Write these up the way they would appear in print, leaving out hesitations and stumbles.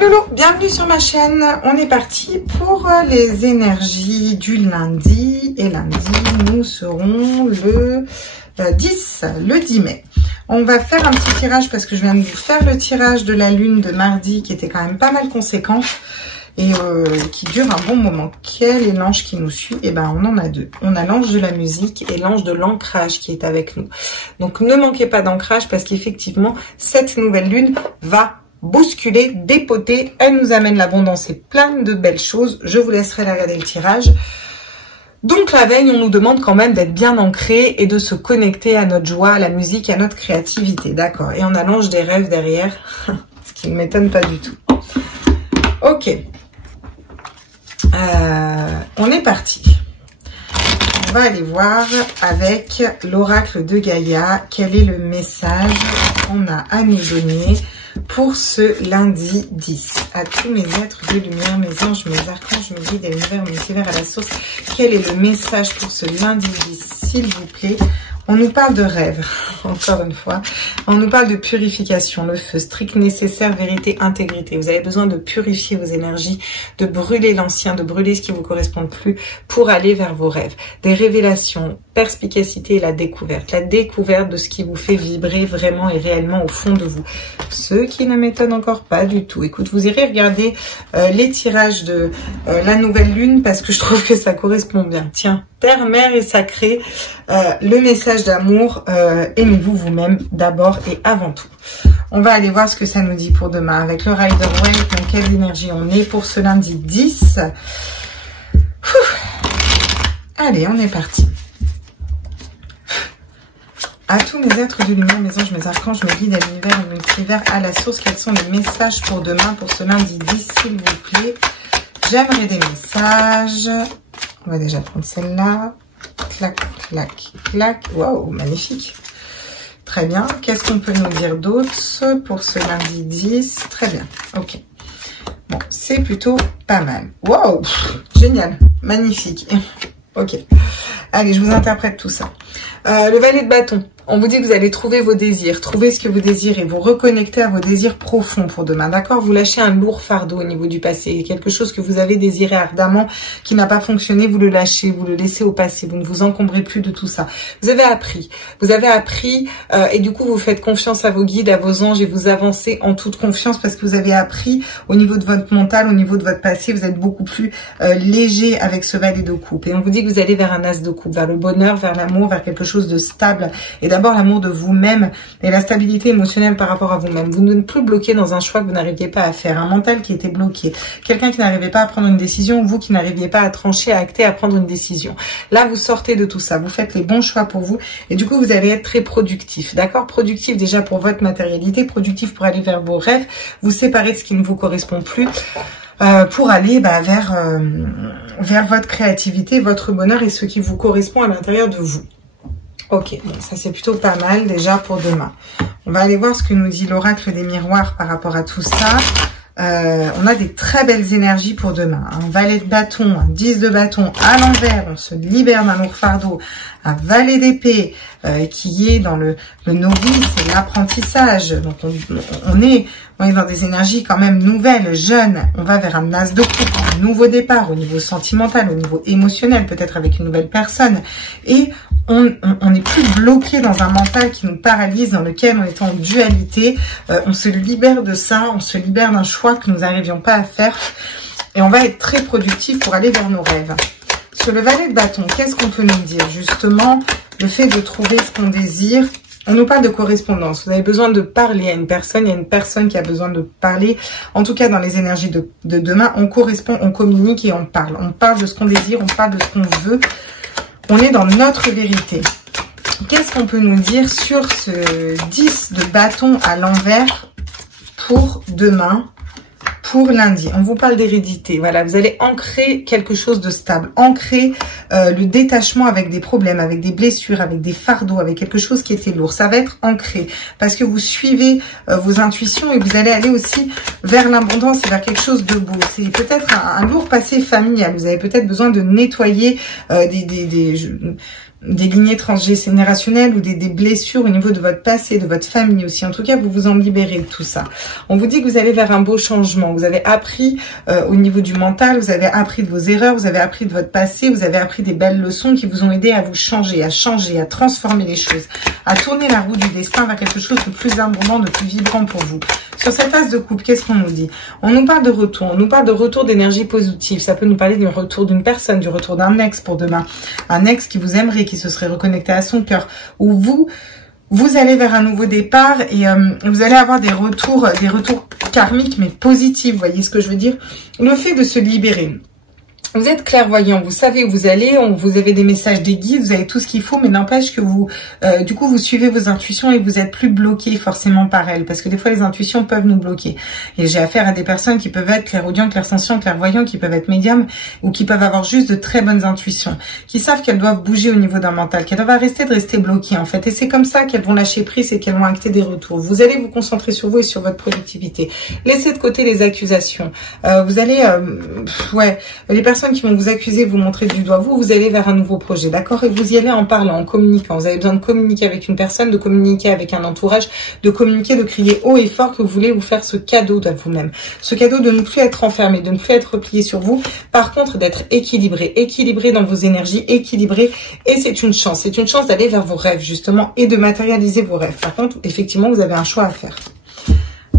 loulous, bienvenue sur ma chaîne. On est parti pour les énergies du lundi. Et lundi, nous serons le 10 mai. On va faire un petit tirage parce que je viens de vous faire le tirage de la lune de mardi qui était quand même pas mal conséquent et qui dure un bon moment. Quel est l'ange qui nous suit? Eh ben, on en a deux. On a l'ange de la musique et l'ange de l'ancrage qui est avec nous. Donc, ne manquez pas d'ancrage parce qu'effectivement, cette nouvelle lune va bousculer, dépoter. Elle nous amène l'abondance et plein de belles choses. Je vous laisserai regarder le tirage. Donc la veille, on nous demande quand même d'être bien ancré et de se connecter à notre joie, à la musique, à notre créativité. D'accord. Et on a l'ange des rêves derrière, ce qui ne m'étonne pas du tout. Ok. On est parti. On va aller voir avec l'oracle de Gaïa quel est le message qu'on a à nous donner pour ce lundi 10. À tous mes êtres de lumière, mes anges, mes archanges, mes guides et l'univers, mes univers à la source, quel est le message pour ce lundi 10, s'il vous plaît? On nous parle de rêve, encore une fois. On nous parle de purification, le feu, strict nécessaire, vérité, intégrité. Vous avez besoin de purifier vos énergies, de brûler l'ancien, de brûler ce qui ne vous correspond plus pour aller vers vos rêves. Des révélations, perspicacité et la découverte de ce qui vous fait vibrer vraiment et réellement au fond de vous. Ce qui ne m'étonne encore pas du tout. Écoute, vous irez regarder les tirages de la nouvelle lune parce que je trouve que ça correspond bien. Tiens, terre, mer et sacré, le message d'amour, aimez-vous vous-même d'abord et avant tout. On va aller voir ce que ça nous dit pour demain avec le Rider Waite, dans quelle énergie on est pour ce lundi 10. Allez, on est parti. À tous mes êtres de lumière, mes anges, mes archanges, mes guides à l'univers et multivers, à la source, quels sont les messages pour demain, pour ce lundi 10, s'il vous plaît? J'aimerais des messages. On va déjà prendre celle-là. Clac, clac, clac. Waouh, magnifique. Très bien. Qu'est-ce qu'on peut nous dire d'autre pour ce lundi 10? Très bien. Ok. Bon, c'est plutôt pas mal. Waouh, génial. Magnifique. Ok. Allez, je vous interprète tout ça. Le valet de bâton. On vous dit que vous allez trouver vos désirs, trouver ce que vous désirez, vous reconnecter à vos désirs profonds pour demain, d'accord? Vous lâchez un lourd fardeau au niveau du passé, quelque chose que vous avez désiré ardemment, qui n'a pas fonctionné, vous le lâchez, vous le laissez au passé, vous ne vous encombrez plus de tout ça. Vous avez appris et du coup vous faites confiance à vos guides, à vos anges et vous avancez en toute confiance parce que vous avez appris au niveau de votre mental, au niveau de votre passé, vous êtes beaucoup plus léger avec ce valet de coupe. Et on vous dit que vous allez vers un as de coupe, vers le bonheur, vers l'amour, vers quelque chose de stable et d'abord l'amour de vous-même et la stabilité émotionnelle par rapport à vous-même. Vous n'êtes plus bloqué dans un choix que vous n'arriviez pas à faire, un mental qui était bloqué, quelqu'un qui n'arrivait pas à prendre une décision, vous qui n'arriviez pas à trancher, à acter, à prendre une décision. Là, vous sortez de tout ça, vous faites les bons choix pour vous et du coup, vous allez être très productif, d'accord? Productif déjà pour votre matérialité, productif pour aller vers vos rêves, vous séparer de ce qui ne vous correspond plus. Pour aller vers votre créativité, votre bonheur et ce qui vous correspond à l'intérieur de vous. Ok, bon, ça c'est plutôt pas mal déjà pour demain. On va aller voir ce que nous dit l'oracle des miroirs par rapport à tout ça. On a des très belles énergies pour demain. Un valet de bâton, un 10 de bâton à l'envers, on se libère d'un lourd fardeau. Un valet d'épée qui est dans le novice et l'apprentissage. Donc on est dans des énergies quand même nouvelles, jeunes. On va vers un as de coupe, un nouveau départ au niveau sentimental, au niveau émotionnel, peut-être avec une nouvelle personne. Et on n'est plus bloqué dans un mental qui nous paralyse, dans lequel on est en dualité. On se libère de ça, on se libère d'un choix que nous n'arrivions pas à faire. Et on va être très productif pour aller vers nos rêves. Sur le valet de bâton, qu'est-ce qu'on peut nous dire? Justement, le fait de trouver ce qu'on désire. On nous parle de correspondance. Vous avez besoin de parler à une personne. Il y a une personne qui a besoin de parler. En tout cas, dans les énergies de demain, on correspond, on communique et on parle. On parle de ce qu'on désire, on parle de ce qu'on veut. On est dans notre vérité. Qu'est-ce qu'on peut nous dire sur ce 10 de bâton à l'envers pour demain? Pour lundi, on vous parle d'hérédité. Voilà, vous allez ancrer quelque chose de stable, ancrer le détachement avec des problèmes, avec des blessures, avec des fardeaux, avec quelque chose qui était lourd. Ça va être ancré parce que vous suivez vos intuitions et vous allez aller aussi vers l'abondance et vers quelque chose de beau. C'est peut-être un lourd passé familial. Vous avez peut-être besoin de nettoyer des lignées transgénérationnelles ou des blessures au niveau de votre passé, de votre famille aussi. En tout cas, vous vous en libérez de tout ça. On vous dit que vous allez vers un beau changement. Vous avez appris au niveau du mental, vous avez appris de vos erreurs, vous avez appris de votre passé, vous avez appris des belles leçons qui vous ont aidé à vous changer, à transformer les choses, à tourner la roue du destin vers quelque chose de plus abondant, de plus vibrant pour vous. Sur cette phase de couple, qu'est-ce qu'on nous dit? On nous parle de retour, on nous parle de retour d'énergie positive. Ça peut nous parler du retour d'une personne, du retour d'un ex pour demain. Un ex qui vous aimerait, qui se serait reconnecté à son cœur. Ou vous allez vers un nouveau départ et vous allez avoir des retours karmiques mais positifs. Vous voyez ce que je veux dire? Le fait de se libérer. Vous êtes clairvoyant, vous savez où vous allez, vous avez des messages des guides, vous avez tout ce qu'il faut, mais n'empêche que vous, du coup, vous suivez vos intuitions et vous êtes plus bloqué forcément par elles, parce que des fois, les intuitions peuvent nous bloquer. Et j'ai affaire à des personnes qui peuvent être clairaudients, clairsentients, clairvoyants, qui peuvent être médiums, ou qui peuvent avoir juste de très bonnes intuitions, qui savent qu'elles doivent bouger au niveau d'un mental, qu'elles doivent arrêter de rester bloquées, en fait. Et c'est comme ça qu'elles vont lâcher prise et qu'elles vont acter des retours. Vous allez vous concentrer sur vous et sur votre productivité. Laissez de côté les accusations. Vous allez, les personnes qui vont vous accuser, vous montrer du doigt, vous allez vers un nouveau projet, d'accord? Et vous y allez en parlant, en communiquant. Vous avez besoin de communiquer avec une personne, de communiquer avec un entourage, de communiquer, de crier haut et fort que vous voulez vous faire ce cadeau de vous-même. Ce cadeau de ne plus être enfermé, de ne plus être replié sur vous. Par contre, d'être équilibré dans vos énergies, équilibré. Et c'est une chance d'aller vers vos rêves, justement, et de matérialiser vos rêves. Par contre, effectivement, vous avez un choix à faire.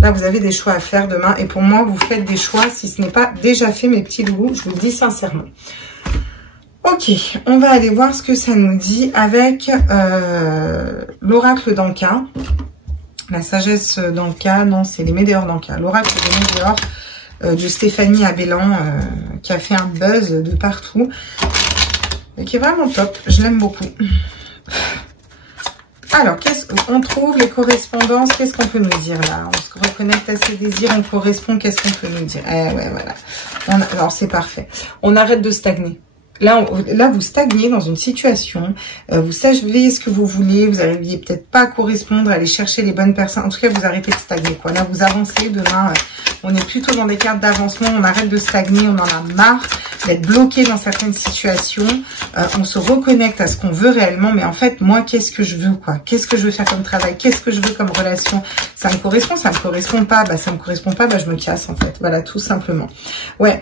Là, vous avez des choix à faire demain. Et pour moi, vous faites des choix si ce n'est pas déjà fait, mes petits loulous. Je vous le dis sincèrement. Ok, on va aller voir ce que ça nous dit avec l'oracle d'Anka. La sagesse d'Anka, non, c'est les Médéors d'Anka. L'oracle des Médéors de Stéphanie Abellan qui a fait un buzz de partout. Et qui est vraiment top. Je l'aime beaucoup. Alors, qu'est-ce qu'on trouve les correspondances? Qu'est-ce qu'on peut nous dire là? On se reconnecte à ses désirs, on correspond. Qu'est-ce qu'on peut nous dire? Ouais, voilà. Alors, c'est parfait. On arrête de stagner. Là, vous stagnez dans une situation, vous savez ce que vous voulez, vous n'arriviez peut-être pas à correspondre, à aller chercher les bonnes personnes. En tout cas, vous arrêtez de stagner, quoi. Là, vous avancez. Demain, on est plutôt dans des cartes d'avancement. On arrête de stagner, on en a marre d'être bloqué dans certaines situations. On se reconnecte à ce qu'on veut réellement. Mais en fait, moi, qu'est-ce que je veux, quoi? Qu'est-ce que je veux faire comme travail? Qu'est-ce que je veux comme relation? Ça me correspond pas. Bah, ça me correspond pas. Bah, je me casse, en fait. Voilà, tout simplement. Ouais.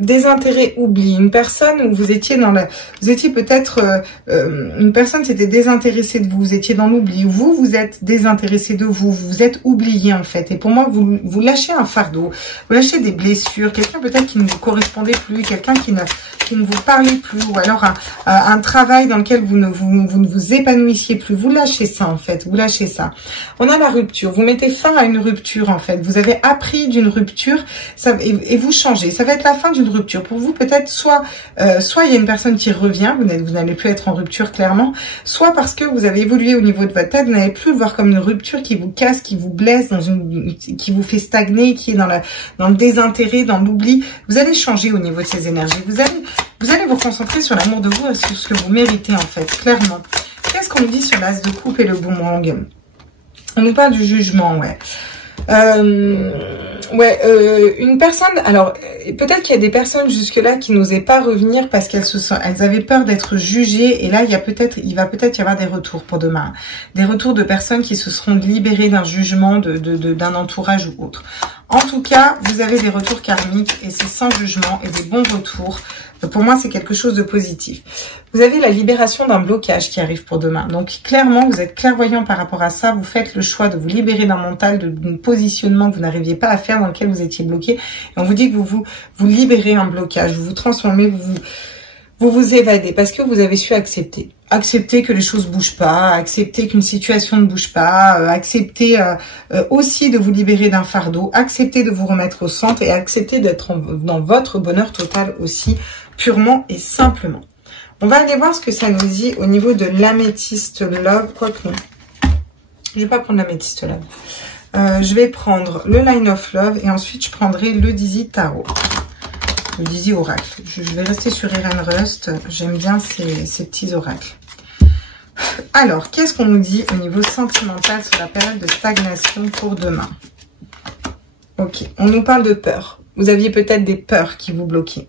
Désintérêt, oubli. Une personne où vous étiez peut-être une personne s'était désintéressée de vous, vous étiez dans l'oubli, vous êtes désintéressé de vous, vous vous êtes oublié en fait. Et pour moi, vous lâchez un fardeau, vous lâchez des blessures, quelqu'un peut-être qui ne vous correspondait plus, quelqu'un qui ne vous parlait plus, ou alors un travail dans lequel vous ne vous épanouissiez plus. Vous lâchez ça en fait, vous lâchez ça. On a la rupture, vous mettez fin à une rupture en fait. Vous avez appris d'une rupture et vous changez. Ça va être la fin d'une rupture. Pour vous, peut-être soit il y a une personne qui revient, vous n'allez plus être en rupture clairement, soit parce que vous avez évolué au niveau de votre tête, vous n'allez plus le voir comme une rupture qui vous casse, qui vous blesse, qui vous fait stagner, qui est dans le désintérêt, dans l'oubli. Vous allez changer au niveau de ces énergies. Vous allez vous concentrer sur l'amour de vous et sur ce que vous méritez en fait, clairement. Qu'est-ce qu'on nous dit sur l'as de coupe et le boomerang? On nous parle du jugement, ouais. Une personne, alors peut-être qu'il y a des personnes jusque-là qui n'osaient pas revenir parce elles avaient peur d'être jugées, et là il va peut-être y avoir des retours pour demain, des retours de personnes qui se seront libérées d'un jugement d'un entourage ou autre. En tout cas, vous avez des retours karmiques et c'est sans jugement et des bons retours. Pour moi, c'est quelque chose de positif. Vous avez la libération d'un blocage qui arrive pour demain. Donc, clairement, vous êtes clairvoyant par rapport à ça. Vous faites le choix de vous libérer d'un mental, d'un positionnement que vous n'arriviez pas à faire, dans lequel vous étiez bloqué. Et on vous dit que vous libérez un blocage, vous vous transformez, vous vous évadez parce que vous avez su accepter. Accepter que les choses bougent pas, accepter qu'une situation ne bouge pas, accepter aussi de vous libérer d'un fardeau, accepter de vous remettre au centre et accepter d'être dans votre bonheur total aussi, purement et simplement. On va aller voir ce que ça nous dit au niveau de l'améthyste love, quoique non. Je vais pas prendre l'améthyste love. Je vais prendre le line of love et ensuite je prendrai le Dizzy Tarot. Le Dizzy Oracle. Je vais rester sur Irene Rust. J'aime bien ces petits oracles. Alors, qu'est-ce qu'on nous dit au niveau sentimental sur la période de stagnation pour demain? Ok, on nous parle de peur. vous aviez peut-être des peurs qui vous bloquaient.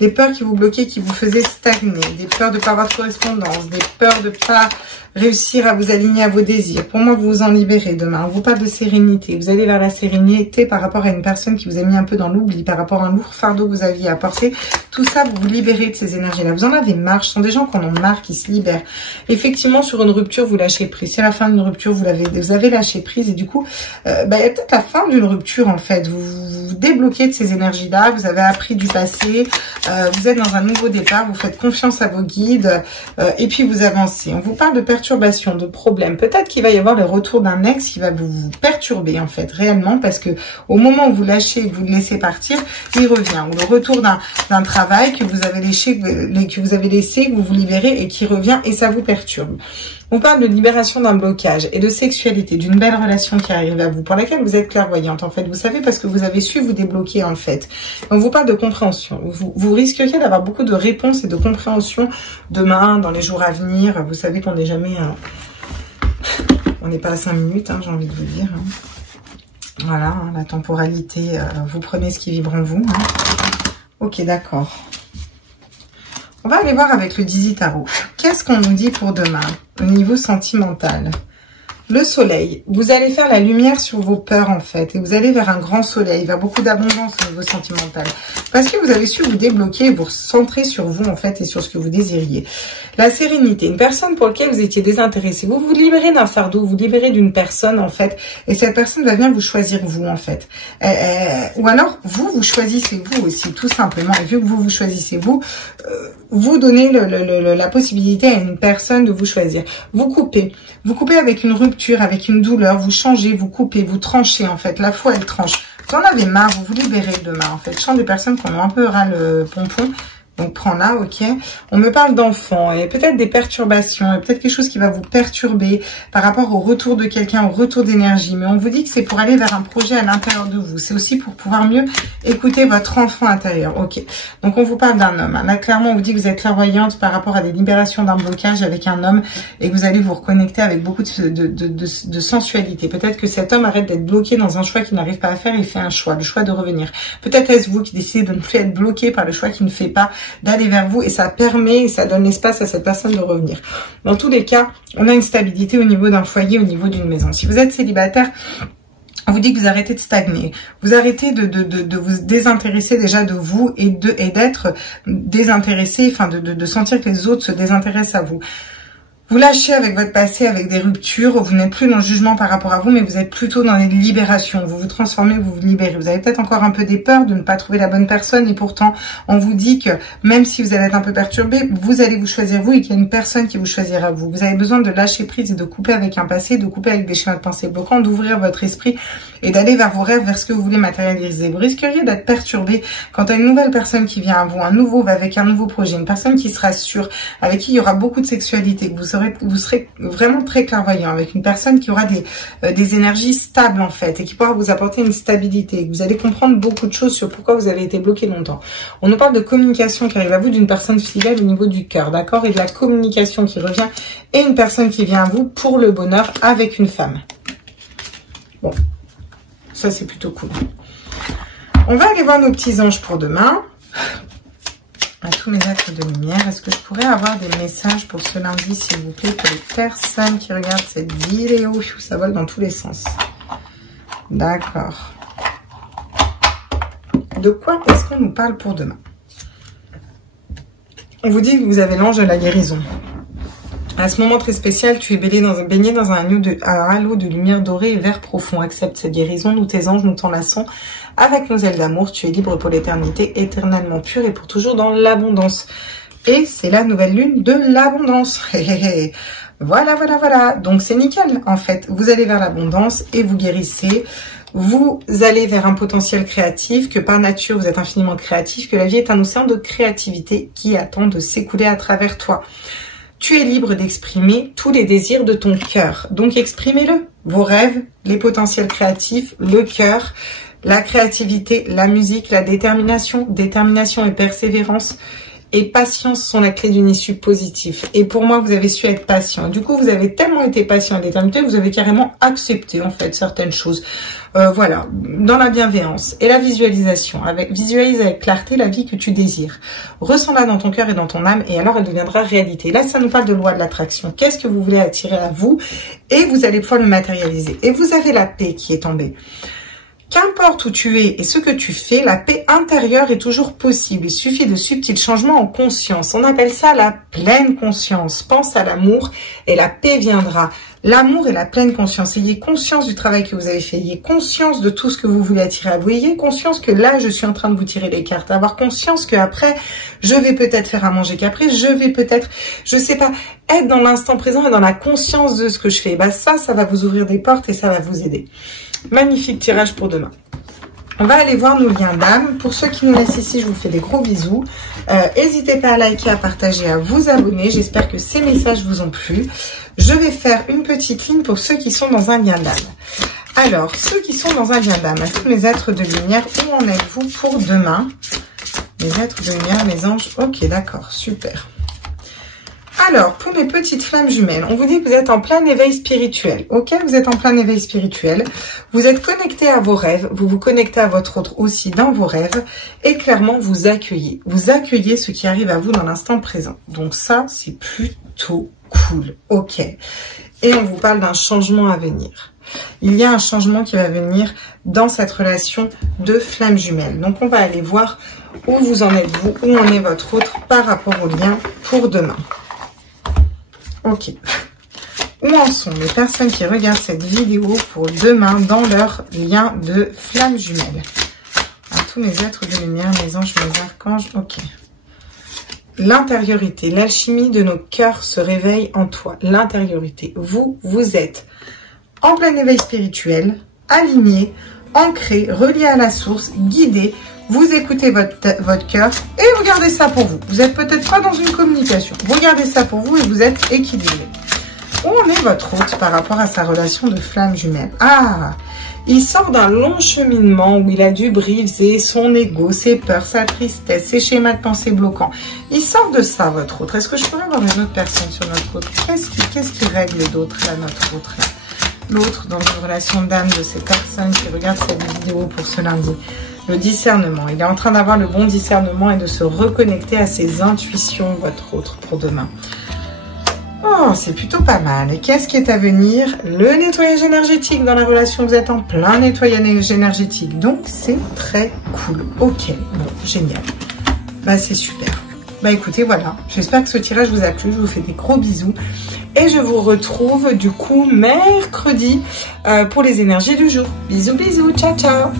Des peurs qui vous bloquaient, qui vous faisaient stagner. Des peurs de ne pas avoir de correspondance. Des peurs de ne pas réussir à vous aligner à vos désirs. Pour moi, vous vous en libérez demain. On vous parle de sérénité. Vous allez vers la sérénité par rapport à une personne qui vous a mis un peu dans l'oubli, par rapport à un lourd fardeau que vous aviez à porter. Tout ça, vous vous libérez de ces énergies-là. Vous en avez marre. Ce sont des gens qui en ont marre, qui se libèrent. Effectivement, sur une rupture, vous lâchez prise. C'est la fin d'une rupture, vous avez lâché prise. Et du coup, il y a peut-être la fin d'une rupture, en fait. Vous vous débloquez de ces énergies-là. Vous avez appris du passé. Vous êtes dans un nouveau départ. Vous faites confiance à vos guides. Et puis, vous avancez. On vous parle de perturbations, de problèmes. Peut-être qu'il va y avoir le retour d'un ex qui va vous perturber, en fait, réellement. Parce que au moment où vous lâchez et que vous le laissez partir, il revient. Ou le retour d'un travail que vous avez laissé, que vous vous libérez et qui revient et ça vous perturbe. On parle de libération d'un blocage et de sexualité, d'une belle relation qui arrive à vous, pour laquelle vous êtes clairvoyante, en fait. Vous savez, parce que vous avez su vous débloquer, en fait. On vous parle de compréhension. Vous risqueriez d'avoir beaucoup de réponses et de compréhension demain, dans les jours à venir. Vous savez qu'on n'est jamais... on n'est pas à 5 minutes, j'ai envie de vous dire. Voilà, la temporalité, vous prenez ce qui vibre en vous. Ok, d'accord. On va aller voir avec le Dizzy Tarot. Qu'est-ce qu'on nous dit pour demain au niveau sentimental? Le soleil. Vous allez faire la lumière sur vos peurs, en fait. Et vous allez vers un grand soleil, vers beaucoup d'abondance au niveau sentimental. Parce que vous avez su vous débloquer et vous recentrer sur vous, en fait, et sur ce que vous désiriez. La sérénité. Une personne pour laquelle vous étiez désintéressé. Vous vous libérez d'un fardeau, vous libérez d'une personne, en fait. Et cette personne va venir vous choisir, vous, en fait. Ou alors, vous choisissez vous aussi, tout simplement. Et vu que vous choisissez vous, vous donnez la possibilité à une personne de vous choisir. Vous coupez. Vous coupez avec une rupture, avec une douleur. Vous changez, vous coupez, vous tranchez, en fait. La foi, elle tranche. Vous en avez marre, vous vous libérez demain, en fait. Je sens des personnes qui ont un peu ras le pompon. Donc, prends là, ok. On me parle d'enfants et peut-être des perturbations, et peut-être quelque chose qui va vous perturber par rapport au retour de quelqu'un, au retour d'énergie. Mais on vous dit que c'est pour aller vers un projet à l'intérieur de vous. C'est aussi pour pouvoir mieux écouter votre enfant intérieur, ok. Donc, on vous parle d'un homme. Là, clairement, on vous dit que vous êtes clairvoyante par rapport à des libérations d'un blocage avec un homme et que vous allez vous reconnecter avec beaucoup de sensualité. Peut-être que cet homme arrête d'être bloqué dans un choix qu'il n'arrive pas à faire et fait un choix, le choix de revenir. Peut-être est-ce vous qui décidez de ne plus être bloqué par le choix qu'il ne fait pas, d'aller vers vous, et ça permet, et ça donne l'espace à cette personne de revenir. Dans tous les cas, on a une stabilité au niveau d'un foyer, au niveau d'une maison. Si vous êtes célibataire, on vous dit que vous arrêtez de stagner, vous arrêtez de vous désintéresser déjà de vous et d'être désintéressé, enfin de sentir que les autres se désintéressent à vous. Vous lâchez avec votre passé, avec des ruptures, vous n'êtes plus dans le jugement par rapport à vous, mais vous êtes plutôt dans les libérations. Vous vous transformez, vous vous libérez. Vous avez peut-être encore un peu des peurs de ne pas trouver la bonne personne, et pourtant, on vous dit que même si vous allez être un peu perturbé, vous allez vous choisir vous et qu'il y a une personne qui vous choisira vous. Vous avez besoin de lâcher prise et de couper avec un passé, de couper avec des schémas de pensée bloquants, d'ouvrir votre esprit et d'aller vers vos rêves, vers ce que vous voulez matérialiser. Vous risqueriez d'être perturbé quand il y a une nouvelle personne qui vient à vous, avec un nouveau projet, une personne qui sera sûre, avec qui il y aura beaucoup de sexualité, que vous serez vraiment très clairvoyant, avec une personne qui aura des énergies stables, en fait, et qui pourra vous apporter une stabilité. Vous allez comprendre beaucoup de choses sur pourquoi vous avez été bloqué longtemps. On nous parle de communication qui arrive à vous d'une personne fidèle au niveau du cœur, d'accord, et de la communication qui revient, et une personne qui vient à vous pour le bonheur avec une femme. Bon, ça c'est plutôt cool. On va aller voir nos petits anges pour demain. À tous mes êtres de lumière, est-ce que je pourrais avoir des messages pour ce lundi, s'il vous plaît, pour les personnes qui regardent cette vidéo? Ça vole dans tous les sens. D'accord. De quoi est-ce qu'on nous parle pour demain? On vous dit que vous avez l'ange de la guérison. À ce moment très spécial, tu es baigné dans un halo de lumière dorée et vert profond. Accepte cette guérison, nous tes anges, nous t'enlaçons avec nos ailes d'amour. Tu es libre pour l'éternité, éternellement pure et pour toujours dans l'abondance. Et c'est la nouvelle lune de l'abondance. Voilà, voilà, voilà. Donc c'est nickel, en fait. Vous allez vers l'abondance et vous guérissez. Vous allez vers un potentiel créatif, que par nature vous êtes infiniment créatif, que la vie est un océan de créativité qui attend de s'écouler à travers toi. Tu es libre d'exprimer tous les désirs de ton cœur. Donc, exprimez-le. Vos rêves, les potentiels créatifs, le cœur, la créativité, la musique, la détermination. Détermination et persévérance et patience sont la clé d'une issue positive. Et pour moi, vous avez su être patient. Du coup, vous avez tellement été patient et déterminé que vous avez carrément accepté, en fait, certaines choses. voilà, dans la bienveillance et la visualisation. Visualise avec clarté la vie que tu désires. Ressens-la dans ton cœur et dans ton âme et alors elle deviendra réalité. Là, ça nous parle de loi de l'attraction. Qu'est-ce que vous voulez attirer à vous? Et vous allez pouvoir le matérialiser. Et vous avez la paix qui est tombée. Qu'importe où tu es et ce que tu fais, la paix intérieure est toujours possible. Il suffit de subtils changements en conscience. On appelle ça la pleine conscience. Pense à l'amour et la paix viendra. L'amour et la pleine conscience. Ayez conscience du travail que vous avez fait. Ayez conscience de tout ce que vous voulez attirer à vous. Ayez conscience que là, je suis en train de vous tirer les cartes. Avoir conscience que après, je vais peut-être faire à manger. Qu'après, je vais peut-être, je sais pas, être dans l'instant présent et dans la conscience de ce que je fais. Bah ça va vous ouvrir des portes et ça va vous aider. Magnifique tirage pour demain. On va aller voir nos liens d'âme. Pour ceux qui nous laissent ici, je vous fais des gros bisous. N'hésitez pas à liker, à partager, à vous abonner. J'espère que ces messages vous ont plu. Je vais faire une petite ligne pour ceux qui sont dans un lien d'âme. Alors, ceux qui sont dans un lien d'âme, à tous mes êtres de lumière, où en êtes-vous pour demain? Les êtres de lumière, mes anges. Ok, d'accord, super. Alors, pour mes petites flammes jumelles, on vous dit que vous êtes en plein éveil spirituel. Ok, vous êtes en plein éveil spirituel. Vous êtes connecté à vos rêves. Vous vous connectez à votre autre aussi dans vos rêves. Et clairement, vous accueillez. Vous accueillez ce qui arrive à vous dans l'instant présent. Donc ça, c'est plutôt cool. Ok. Et on vous parle d'un changement à venir. Il y a un changement qui va venir dans cette relation de flammes jumelles. Donc, on va aller voir où vous en êtes vous, où en est votre autre par rapport au lien pour demain. Ok. Où en sont les personnes qui regardent cette vidéo pour demain dans leur lien de flammes jumelles? À tous mes êtres de lumière, mes anges, mes archanges. Ok. L'intériorité, l'alchimie de nos cœurs se réveille en toi. L'intériorité. Vous êtes en plein éveil spirituel, aligné, ancré, relié à la source, guidé. Vous écoutez votre cœur et vous gardez ça pour vous. Vous n'êtes peut-être pas dans une communication. Vous gardez ça pour vous et vous êtes équilibré. Où en est votre hôte par rapport à sa relation de flamme jumelle? Ah, il sort d'un long cheminement où il a dû briser son ego, ses peurs, sa tristesse, ses schémas de pensée bloquants. Il sort de ça, votre autre. Est-ce que je pourrais avoir une autre personne sur notre autre? Qu'est-ce qui règle d'autre là, notre autre? L'autre dans une relation d'âme de ces personnes qui regardent cette vidéo pour ce lundi. Le discernement. Il est en train d'avoir le bon discernement et de se reconnecter à ses intuitions, votre autre, pour demain. Oh, c'est plutôt pas mal. Et qu'est-ce qui est à venir? Le nettoyage énergétique dans la relation. Vous êtes en plein nettoyage énergétique. Donc, c'est très cool. Ok, bon, génial. Bah, c'est super. Bah, écoutez, voilà. J'espère que ce tirage vous a plu. Je vous fais des gros bisous. Et je vous retrouve, du coup, mercredi pour les énergies du jour. Bisous, bisous. Ciao, ciao.